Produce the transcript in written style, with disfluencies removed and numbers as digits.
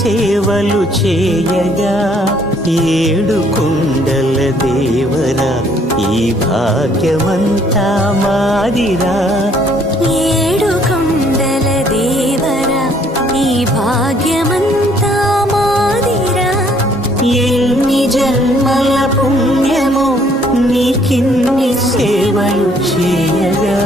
సేవలు చేయగా ఏడు కొండల దేవరా ఈ భాగ్యమంతా మాదిరా. ఏడు కొండల దేవరా ఈ భాగ్యమంతా మాదిరా. ఎన్ని జన్మల పుణ్యమో నీకిన్ని సేవలు చేయగా